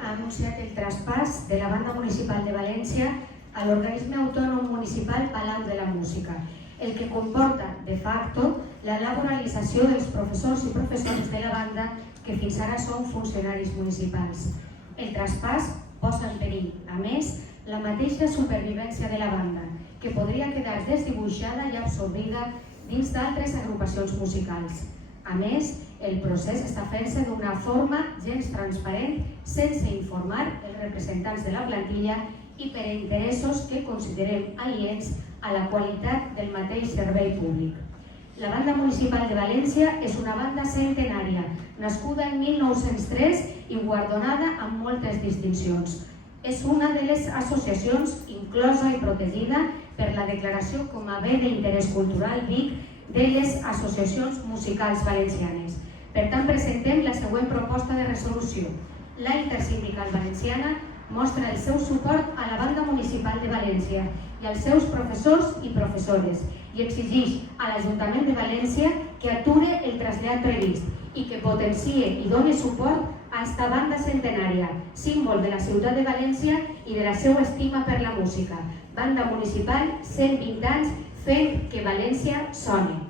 ha anunciat el traspàs de la Banda Municipal de València a l'organisme autònom municipal Palau de la Música, el que comporta, de facto, la laboralització dels professors i professores de la banda que fins ara són funcionaris municipals. El traspàs posa en perill, a més, la mateixa supervivència de la banda, que podria quedar desdibuixada i absorbida dins d'altres agrupacions musicals. A més, el procés està fent-se d'una forma gens transparent, sense informar els representants de la plantilla i per interessos que considerem aliens a la qualitat del mateix servei públic. La Banda Municipal de València és una banda centenària, nascuda en 1903 i guardonada amb moltes distincions. És una de les associacions inclosa i protegida per la declaració com a bé d'interès cultural BIC de les associacions musicals valencianes. Per tant, presentem la següent proposta de resolució. La Intersindical Valenciana mostra el seu suport a la Banda Municipal de València i als seus professors i professores i exigeix a l'Ajuntament de València que ature el trasllat previst i que potencie i doni suport a esta banda centenària, símbol de la ciutat de València i de la seva estima per la música. Banda municipal, 120 anys, fent que València soni.